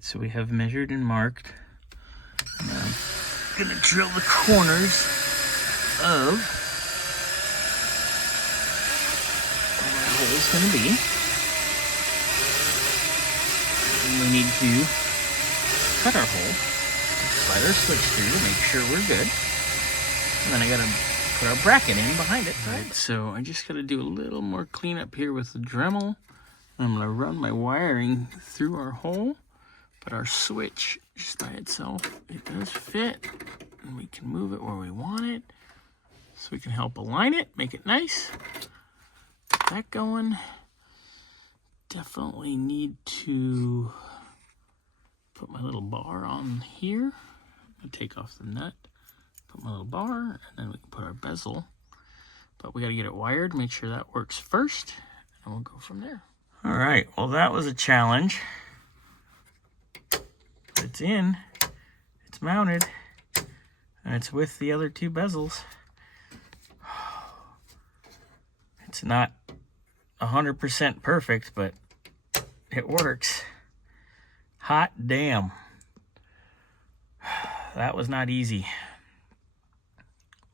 right, so we have measured and marked. Now I'm gonna drill the corners of where our hole is gonna be. And we need to cut our hole, slide our switch through to make sure we're good. And then I gotta put our bracket in behind it. Right, so I just gotta do a little more cleanup here with the Dremel. I'm gonna run my wiring through our hole, but our switch just by itself, it does fit, and we can move it where we want it. So we can help align it, make it nice. Get that going. Definitely need to put my little bar on here. I'm gonna take off the nut, put my little bar, and then we can put our bezel. But we gotta get it wired, make sure that works first, and we'll go from there. All right, well that was a challenge. It's in, it's mounted, and it's with the other two bezels. It's not 100% perfect, but it works. Hot damn. That was not easy,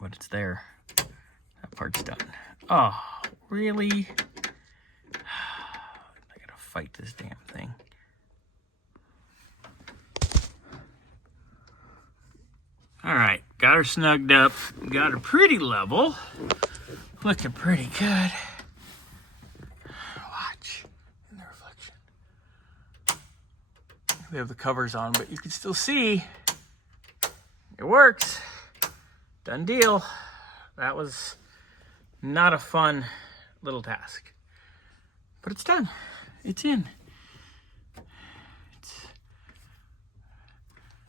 but it's there. That part's done. Oh, really? I gotta fight this damn thing. All right, got her snugged up, got her pretty level, looking pretty good. Watch in the reflection. We have the covers on, but you can still see it works. Done deal. That was not a fun little task, but it's done. It's in. It's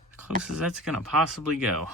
as close as that's gonna possibly go.